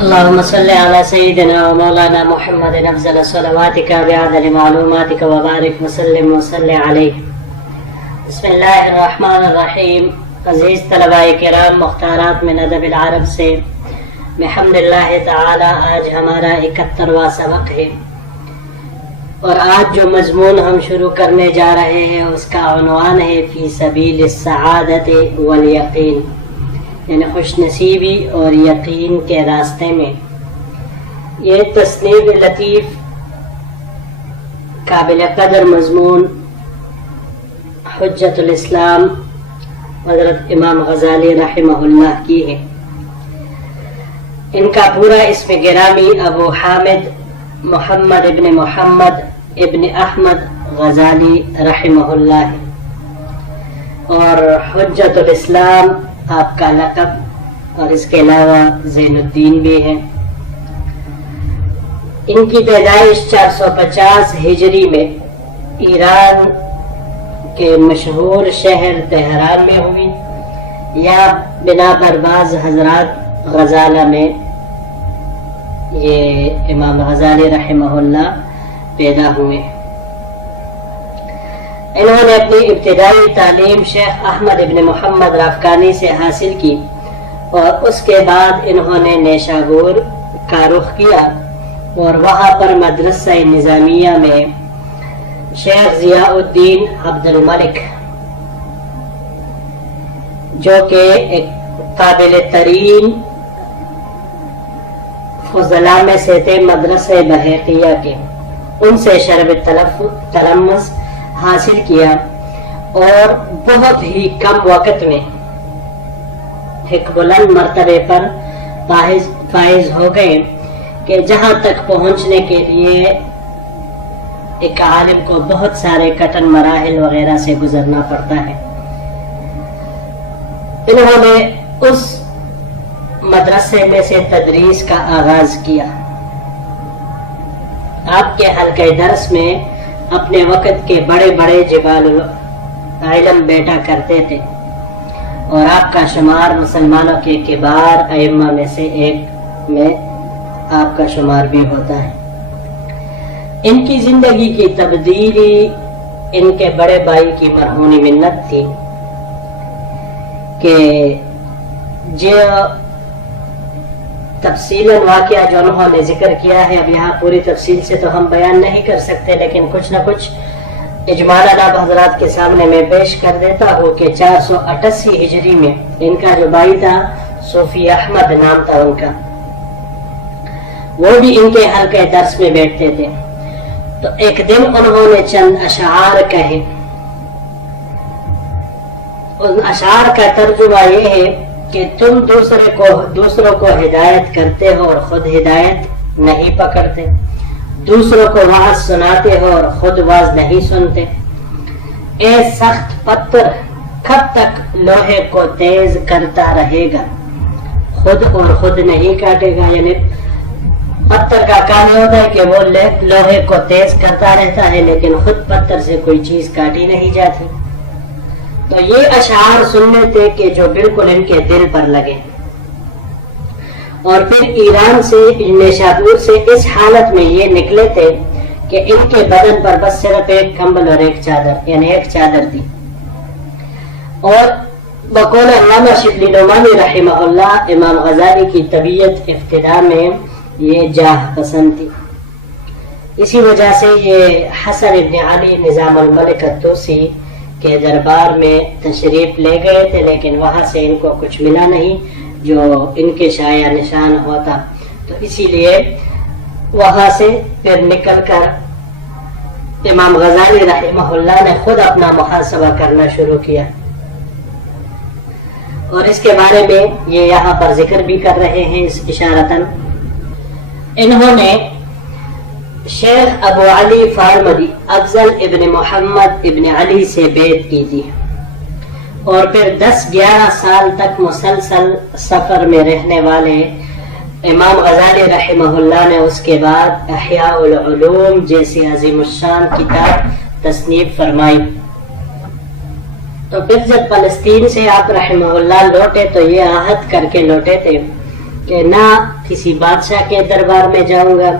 اللهم صل على سيدنا ومولانا محمد أفضل صلواتك بعدد معلوماتك وبارك وسلم وصل عليه. بسم اللہ الرحمن الرحیم. عزیز طلباء کرام، مختارات من ادب العرب سے بحمد اللہ تعالی آج ہمارا 71واں سبق ہے، اور آج جو مضمون ہم شروع کرنے جا رہے ہیں اس کا عنوان ہے فی سبیل السعادت والیقین، یعنی خوش نصیبی اور یقین کے راستے میں. یہ تصنیف لطیف قابل قدر مضمون حجت الاسلام حضرت امام غزالی رحمہ اللہ کی ہے. ان کا پورا اسم گرامی ابو حامد محمد ابن محمد ابن احمد غزالی رحمہ اللہ ہے، اور حجت الاسلام آپ کا لقب، اور اس کے علاوہ زین الدین بھی ہے. ان کی پیدائش 450 ہجری میں ایران کے مشہور شہر تہران میں ہوئی، یا بنا پر بعض حضرات غزالہ میں یہ امام غزالی رحمہ اللہ پیدا ہوئے. انہوں نے اپنی ابتدائی تعلیم شیخ احمد ابن محمد رافکانی سے حاصل کی، اور اس کے بعد انہوں نے نیشابور کا رخ کیا، اور وہاں پر مدرسہ نظامیہ میں شیخ ضیاء الدین عبد الملک، جو کہ ایک قابل ترین فضلاء میں سے تھے مدرسہ بحیقیہ کے، ان سے شرب تلمس حاصل کیا، اور بہت ہی کم وقت میں ایک بلند مرتبے پر فائز ہو گئے کہ جہاں تک پہنچنے کے لیے ایک عالم کو بہت سارے کٹن مراحل وغیرہ سے گزرنا پڑتا ہے. انہوں نے اس مدرسے میں سے تدریس کا آغاز کیا. آپ کے حلقہ درس میں اپنے وقت کے بڑے بڑے جبال علم بیٹا کرتے تھے، اور آپ کا شمار مسلمانوں کے کبار ائمہ میں سے ایک میں آپ کا شمار بھی ہوتا ہے. ان کی زندگی کی تبدیلی ان کے بڑے بھائی کی مرہونی منت تھی کہ جو تفصیل واقعہ جو انہوں نے ذکر کیا ہے، اب یہاں پوری تفصیل سے تو ہم بیان نہیں کر سکتے، لیکن کچھ نہ کچھ اجمالاً آپ حضرات کے سامنے میں پیش کر دیتا ہوں کہ 488 ہجری میں ان کا جو بھائی تھا صوفی احمد نام تھا ان کا، وہ بھی ان کے حلقہ درس میں بیٹھتے تھے. تو ایک دن انہوں نے چند اشعار کہے. ان اشعار کا ترجمہ یہ ہے کہ تم دوسروں کو ہدایت کرتے ہو اور خود ہدایت نہیں پکڑتے، دوسروں کو واعظ سناتے ہو اور خود واعظ نہیں سنتے. اے سخت پتھر، کب تک لوہے کو تیز کرتا رہے گا، خود اور خود نہیں کاٹے گا. یعنی پتھر کا کام ہوتا ہے کہ وہ لوہے کو تیز کرتا رہتا ہے، لیکن خود پتھر سے کوئی چیز کاٹی نہیں جاتی. تو یہ اشعار سننے تھے کہ جو بالکل ان کے دل پر لگے. اور پھر ایران سے، نیشابور سے اس حالت میں یہ نکلے تھے کہ ان کے بدن پر بس صرف ایک کمبل اور ایک چادر، یعنی ایک چادر تھی. اور بقول علامہ شبلی نعمانی رحمہ اللہ، امام غزالی کی طبیعت ابتدا میں یہ جاہ پسند تھی. اسی وجہ سے یہ حسن ابن علی نظام الملک الطوسی کے دربار میں تشریف لے گئے تھے، لیکن وہاں سے ان کو کچھ ملا نہیں جو ان کے شایع نشان ہوتا. تو اسی لیے وہاں سے پھر نکل کر امام غزالی رحمہ اللہ نے خود اپنا محاسبہ کرنا شروع کیا، اور اس کے بارے میں یہ یہاں پر ذکر بھی کر رہے ہیں اشارتاً. انہوں نے شیخ ابو علی فارمدی افضل ابن محمد ابن علی سے بیعت کی تھی، اور پھر 10-11 سال تک مسلسل سفر میں رہنے والے امام غزالی رحمہ اللہ نے اس کے بعد احیاء العلوم جیسی عظیم الشان کتاب تصنیف فرمائی. تو پھر جب فلسطین سے آپ رحمہ اللہ لوٹے تو یہ عہد کر کے لوٹے تھے کہ نہ کسی بادشاہ کے دربار میں جاؤں گا،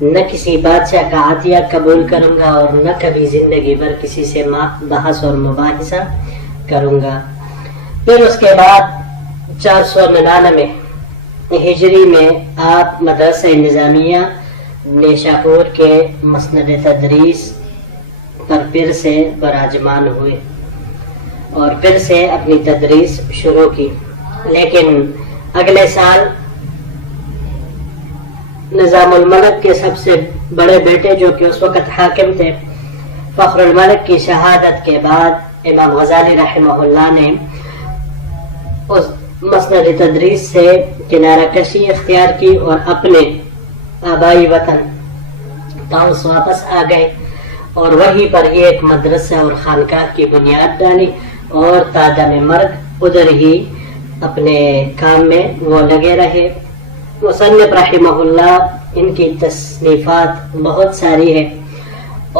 نہ کسی بادشاہ کا عطیہ قبول کروں گا، اور نہ کبھی زندگی بھر کسی سے بحث اور مباحثہ کروں گا۔ پھر اس کے بعد 499 ہجری میں آپ مدرسہ نظامیہ نیشاپور کے مسند تدریس پر پھر سے براجمان ہوئے اور پھر سے اپنی تدریس شروع کی۔ لیکن اگلے سال نظام الملک کے سب سے بڑے بیٹے جو کہ اس وقت حاکم تھے، فخر الملک کی شہادت کے بعد امام غزالی رحمہ اللہ نے اس مسند تدریس سے کنارہ کشی اختیار کی اور اپنے آبائی وطن طاؤس واپس آ گئے اور وہیں پر ہی ایک مدرسہ اور خانقاہ کی بنیاد ڈالی، اور تادم مرگ ادھر ہی اپنے کام میں وہ لگے رہے۔ مصنف رحمہ اللہ ان کی تصنیفات بہت ساری ہے،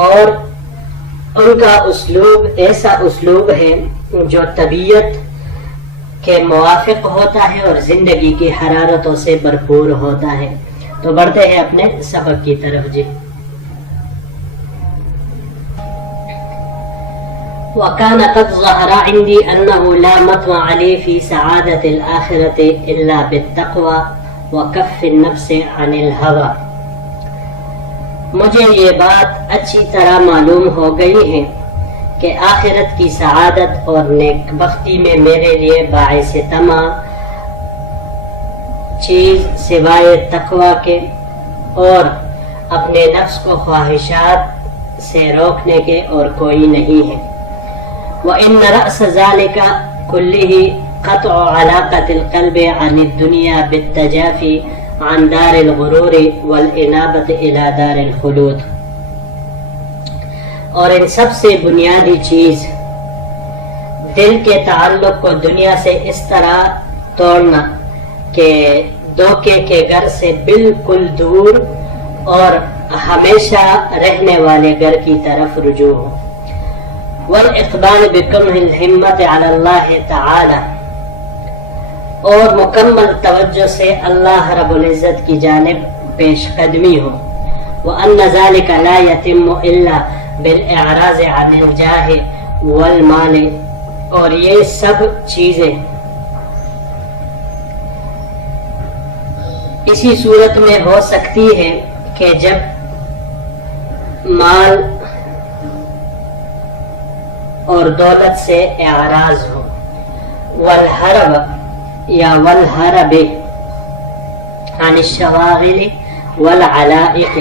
اور ان کا اسلوب ایسا اسلوب ہے جو طبیعت کے موافق ہوتا ہے اور زندگی کی حرارتوں سے بھرپور ہوتا ہے۔ تو بڑھتے ہیں اپنے سبق کی طرف جی۔ وَكَانَ قَدْ ظَهَرَ عِنْدِي أَنَّهُ لَا مَطْمَعَ لِي فِي سَعَادَةِ الْآخِرَةِ إِلَّا بِالتَّقْوَى وَكَفِّ النَّفْسِ عَنِ الْهَوَى۔ مجھے یہ بات اچھی طرح معلوم ہو گئی ہے کہ آخرت کی سعادت اور نیک بختی میں میرے لیے باعث طمع چیز سوائے تقوی کے اور اپنے نفس کو خواہشات سے روکنے کے اور کوئی نہیں ہے۔ وَإِنَّ رَأْسَ ذَلِكَ كُلِّهِ قَطْعُ عَلَاقَةِ الْقَلْبِ عَنِ الدُّنْيَا بِالتَّجَافِي عَنْ دَارِ الْغُرُورِ وَالْإِنَابَةِ إِلَى دَارِ الْخُلُودِ۔ اور ان سب سے بنیادی چیز دل کے تعلق کو دنیا سے اس طرح توڑنا کہ دھوکے کے گھر سے بالکل دور اور ہمیشہ رہنے والے گھر کی طرف رجوع ہو۔ والاقبال بکمل الہمت علی اللہ تعالی، اور مکمل توجہ سے اللہ رب العزت کی جانب پیش قدمی ہو۔ وَأَنَّ ذَلِكَ لَا يَتِمُّ إِلَّا بِالْإِعْرَاضِ عَنِ الْجَاهِ وَالْمَالِ، اور یہ سب چیزیں اسی صورت میں ہو سکتی ہے کہ جب مال اور دولت سے اعراض ہو، والحرب یا والحرب عن الشواغل والعلائق،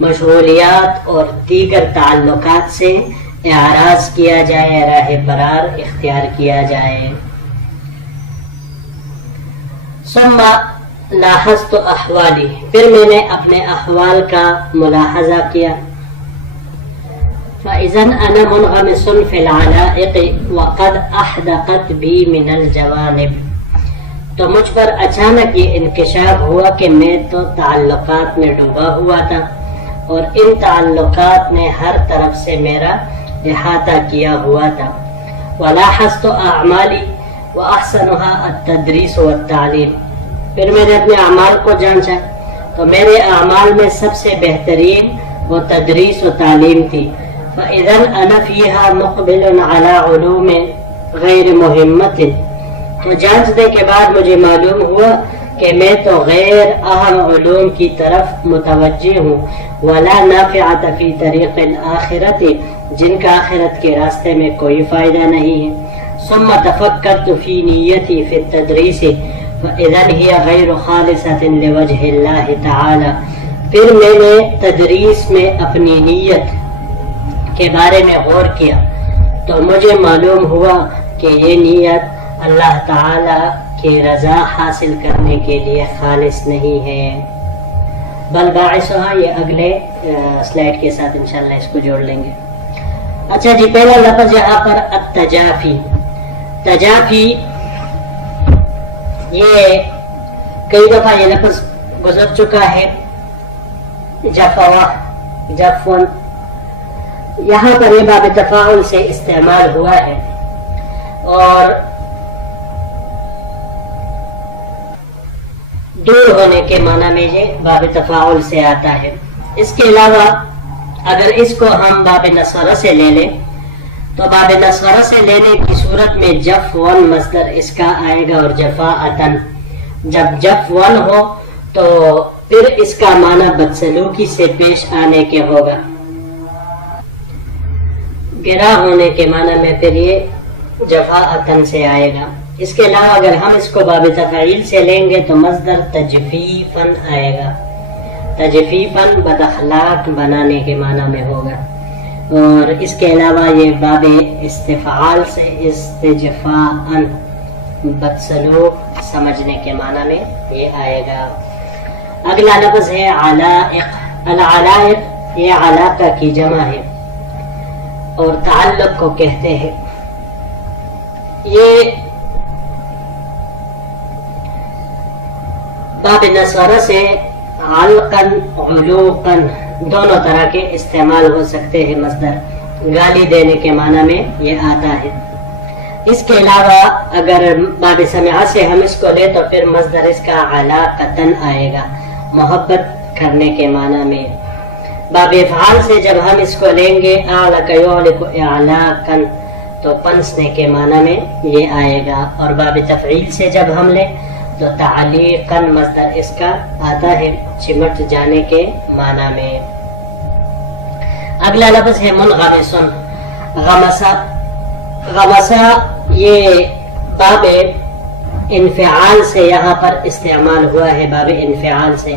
مشغولیات اور دیگر تعلقات سے اعراض کیا جائے، راہ برار اختیار کیا جائے۔ ثم لاحظت احوالی، پھر میں نے اپنے احوال کا ملاحظہ کیا۔ فَإِذَنْ أَنَا مُنْغَمِسٌ فِي الْعَلَائِقِ وَقَدْ أَحْدَقَتْ بِي مِنَ الْجَوَانِبِ، تو مجھ پر اچانک یہ انکشاف ہوا کہ میں تو تعلقات میں ڈوبا ہوا تھا اور ان تعلقات نے ہر طرف سے میرا احاطہ کیا ہوا تھا۔ وَلَاحَظْتُ أَعْمَالِي وَأَحْسَنُهَا التَّدْرِيسُ وَالتَّعْلِيمُ، پھر میں نے اپنے اعمال کو جانچا تو میرے اعمال میں سب سے بہترین وہ تدریس و تعلیم تھی۔ فَإِذَنْ أَنَا فِيهَا مُقْبِلٌ عَلَىٰ عُلُومٍ غَيْرِ مُهِمَّةٍ، تو جانچنے کے بعد مجھے معلوم ہوا کہ میں تو غیر اہم علوم کی طرف متوجہ ہوں، وَلَا نَافِعَةَ فِي طَرِيقِ الْآخِرَةِ، جن کا آخرت کے راستے میں کوئی فائدہ نہیں ہے۔ ثُمَّ تَفَكَّرْتُ فِي نِيَّتِي فِي التَّدْرِيسِ فَإِذَنْ هِيَ غَيْرُ خَالِصَةٍ لِوَجْهِ اللَّهِ تَعَالَى، پھر میں نے تدریس میں اپنی نیت کے بارے میں غور کیا تو مجھے معلوم ہوا کہ یہ نیت اللہ تعالی کی رضا حاصل کرنے کے لیے خالص نہیں ہے، بل باعثها، یہ اگلے سلائڈ کے ساتھ انشاءاللہ اس کو جوڑ لیں گے۔ اچھا جی، پہلا لفظ یہاں پر التجافی، تجافی، یہ کئی دفعہ یہ لفظ گزر چکا ہے، جفوا، جفون، یہاں پر یہ باب تفاعل سے استعمال ہوا ہے۔ اور دور ہونے کے معنی میں یہ باب تفاعل سے آتا ہے. اس کے علاوہ اگر اس کو ہم باب نصورہ سے لے لیں تو باب نصورہ سے لینے کی صورت میں جفون مصدر اس کا آئے گا اور جفاءتن. جب جفون ہو تو پھر اس کا معنی بدسلوکی سے پیش آنے کے ہوگا. گرا ہونے کے معنی میں پھر یہ جفاءتن سے آئے گا. اس کے علاوہ اگر ہم اس کو باب تفعیل سے لیں گے تو مصدر تجفیفن آئے گا. تجفیفن بد اخلاق بنانے کے معنی میں ہوگا. اور اس کے علاوہ یہ باب استفعال سے استجفاءن بدسلوک سمجھنے کے معنی میں یہ آئے گا. اگلا لفظ ہے علائق. العلائق یہ علاقہ کی جمع ہے اور تعلق کو کہتے ہیں. یہ باب نصورہ سے علقن علوقن دونوں طرح کے استعمال ہو سکتے ہیں. مصدر گالی دینے کے معنی میں یہ آتا ہے. اس کے علاوہ اگر باب سمعہ سے ہم اس کو لیں تو پھر مصدر اس کا علاقتن آئے گا, محبت کرنے کے معنی میں. باب افعال سے جب ہم اس کو لیں گے اعلق یعلق اعلاقن تو پنسنے کے معنی میں یہ آئے گا. اور باب تفعیل سے جب ہم لیں تو تعلیقاً مصدر اس کا آتا ہے چمٹ جانے کے معنی میں. اگلا لفظ ہے منغمسن. غمسا. غمسا یہ باب انفعال سے یہاں پر استعمال ہوا ہے. باب انفعال سے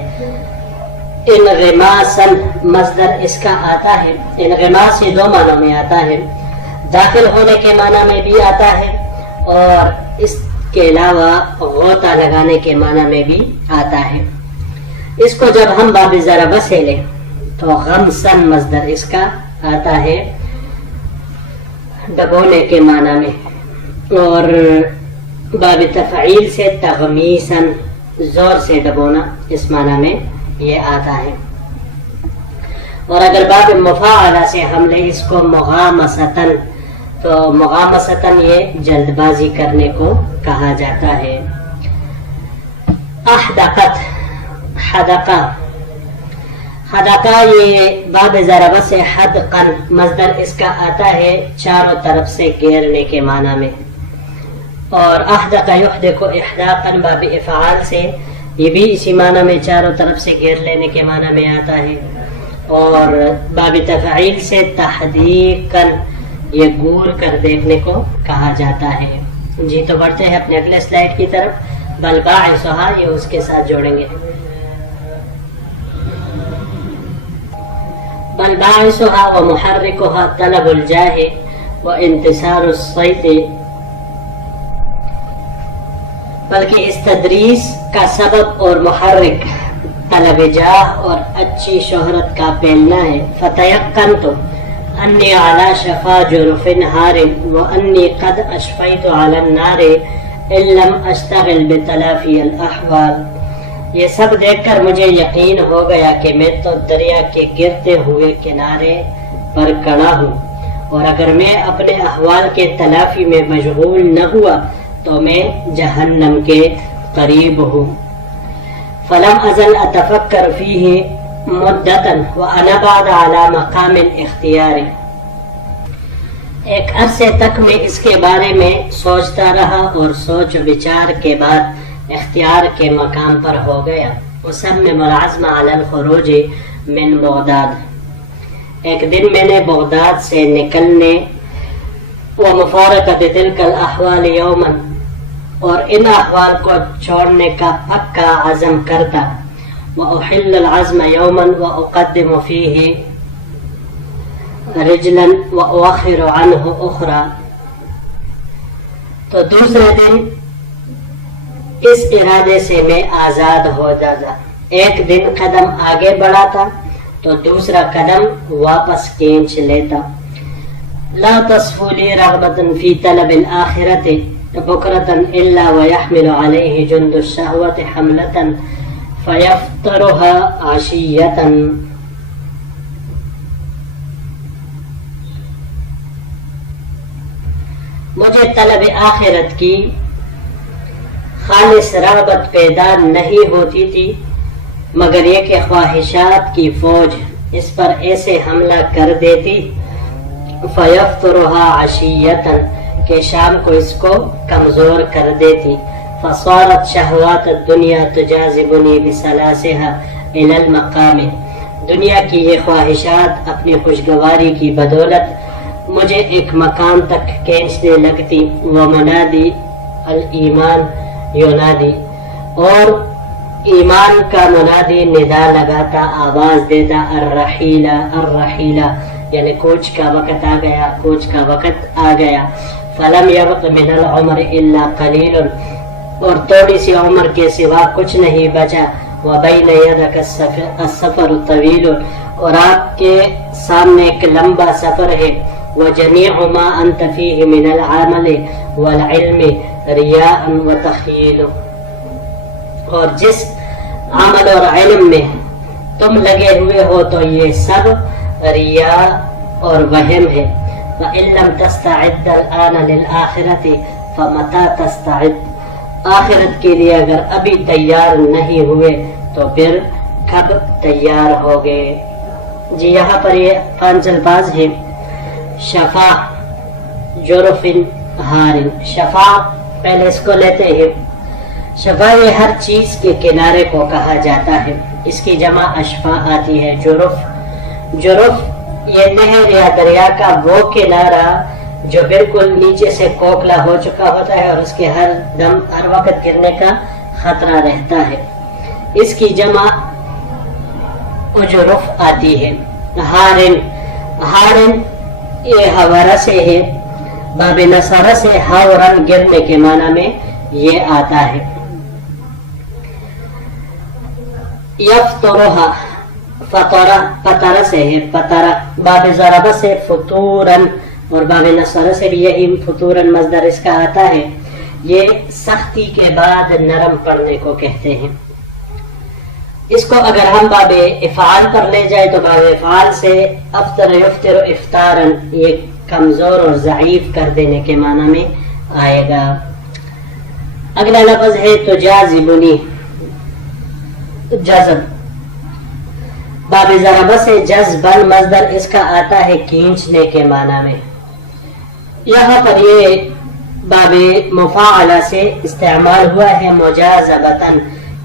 انغماسن مصدر اس کا آتا ہے. انغماس یہ دو معنوں میں آتا ہے, داخل ہونے کے معنی میں بھی آتا ہے اور اس کے علاوہ غوطہ لگانے کے معنی میں بھی آتا ہے. اس کو جب ہم باب ضرب سے لیں تو غمسن مصدر اس کا آتا ہے ڈبونے کے معنی میں. اور باب تفعیل سے تغمیسن زور سے ڈبونا اس معنی میں یہ آتا ہے. اور اگر باب مفاعلہ سے ہم لیں اس کو مغامستن تو مغامستن یہ جلد بازی کرنے کو کہا جاتا ہے. احدقت. حدقہ. حدقہ یہ باب ضربہ سے حدقن مصدر اس کا آتا ہے چاروں طرف سے گھیرنے کے معنی میں. اور احدق یحدق احداقا باب افعال سے یہ بھی اسی معنی میں چاروں طرف سے گھیر لینے کے معنی میں آتا ہے. اور باب تفعیل سے تحدیقا یہ گور کر دیکھنے کو کہا جاتا ہے. جی تو بڑھتے ہیں اپنے اگلے سلائیڈ کی طرف. بل باعثھا یہ اس کے ساتھ جوڑیں گے. بل باعثھا ومحرکھا طلب الجاہ وانتصار الصیت. بلکہ اس تدریس کا سبب اور محرک طلب جاہ اور اچھی شہرت کا پھیلنا ہے. فتیقنت انی علی شفا جرف ہار وانی قد اشفیت علی النار ان لم اشتغل بتلافی الاحوال. یہ سب دیکھ کر مجھے یقین ہو گیا کہ میں تو دریا کے گرتے ہوئے کنارے پر کھڑا ہوں اور اگر میں اپنے احوال کے تلافی میں مشغول نہ ہوا تو میں جہنم کے قریب ہوں. فلم ازل اتفکر فیہ مدتاً وانا بعد علی مقام اختیار. ایک عرصے تک میں اس کے بارے میں سوچتا رہا اور سوچ وچار کے بعد اختیار کے مقام پر ہو گیا. وسمم العزم علی الخروج من بغداد. ایک دن میں نے بغداد سے نکلنے ومفارقت تلک الاحوال یوما اور ان احوال کو چھوڑنے کا پکا عزم کرتا. وأحل العزم يوما وأقدم فيه رجلا وأؤخر عنه أخرى. تو دوسرے دن اس ارادے سے میں آزاد ہو جاتا. ایک دن قدم آگے بڑھاتا تو دوسرا قدم واپس کھینچ لیتا. لا تصفو لی رغبة في طلب الآخرة بكرة إلا ويحمل عليه جند الشهوة حملة فيفطرها عشية. مجھے طلب آخرت کی خالص رغبت پیدا نہیں ہوتی تھی مگر یہ کہ خواہشات کی فوج اس پر ایسے حملہ کر دیتی فیفطرها عشیۃً کہ شام کو اس کو کمزور کر دیتی فصارت شہوات الدنیا تجاذبنی بسلاسها الی المقام دنیا کی یہ خواہشات اپنی خوشگواری کی بدولت مجھے ایک مقام تک کھینچنے لگتی ومنادی الایمان ینادی اور ایمان کا منادی ندا لگاتا آواز دیتا الرحیلہ الرحیلہ یعنی کوچ کا وقت آ گیا کوچ کا وقت آ گیا فلم یبق من العمر الا قلیل اور تھوڑی سی عمر کے سوا کچھ نہیں بچا وبین یدک السفر الطویل اور آپ کے سامنے ایک لمبا سفر ہے وجمیع ما انت فیہ من العمل والعلم ریاء وتخیل اور جس عمل اور علم میں تم لگے ہوئے ہو تو یہ سب ریا اور وہم ہے وَإِن لَمْ تَسْتَعِدَّ الْآنَ لِلْآخِرَةِ فَمَتَى تَسْتَعِدَّ آخرت کے لیے اگر ابھی تیار نہیں ہوئے تو پھر کب تیار ہوگے. جی یہاں پر یہ 5 الفاظ ہیں. شفا جرف ہار. شفا پہلے اس کو لیتے ہیں. شفا یہ ہر چیز کے کنارے کو کہا جاتا ہے. اس کی جمع اشفا آتی ہے. جرف یہ نہر یا دریا کا وہ کنارہ جو بالکل نیچے سے کوکلا ہو چکا ہوتا ہے اور اس کے ہر دم ہر وقت گرنے کا خطرہ رہتا ہے. اس کی جمع اجرف آتی ہے. ہارن یہ حوارہ سے ہے. باب نصارہ سے ہاورن گرنے کے معنی میں یہ آتا ہے. یفطرھا فطرہ پترہ سے ہے. پترہ باب ضربہ سے فطورن اور باب نصرہ سے بھی یہی فطورن مصدر اس کا آتا ہے. یہ سختی کے بعد نرم پڑنے کو کہتے ہیں. اس کو اگر ہم باب افعال پر لے جائے تو باب افعال سے افطر یفطر افطارن یہ کمزور اور ضعیف کر دینے کے معنی میں آئے گا. اگلا لفظ ہے تجاذبنی جذب. باب ضربہ سے جذبن مصدر اس کا آتا ہے کھینچنے کے معنی میں. یہاں پر یہ باب مفاعلہ سے استعمال ہوا ہے مجاذبتن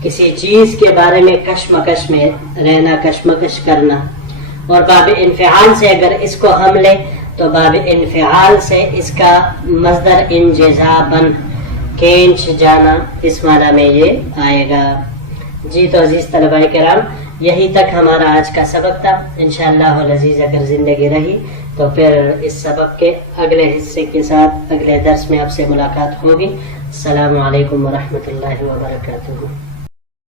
کسی چیز کے بارے میں کشمکش میں رہنا کشمکش کرنا. اور باب انفعال سے اگر اس کو ہم لیں تو باب انفعال سے اس کا مصدر انجذابن کھینچ جانا اس معنی میں یہ آئے گا. جی تو عزیز طلباء کرام یہی تک ہمارا آج کا سبق تھا. انشاءاللہ العزیز اگر زندگی رہی تو پھر اس سبق کے اگلے حصے کے ساتھ اگلے درس میں آپ سے ملاقات ہوگی. السلام علیکم ورحمۃ اللہ وبرکاتہ.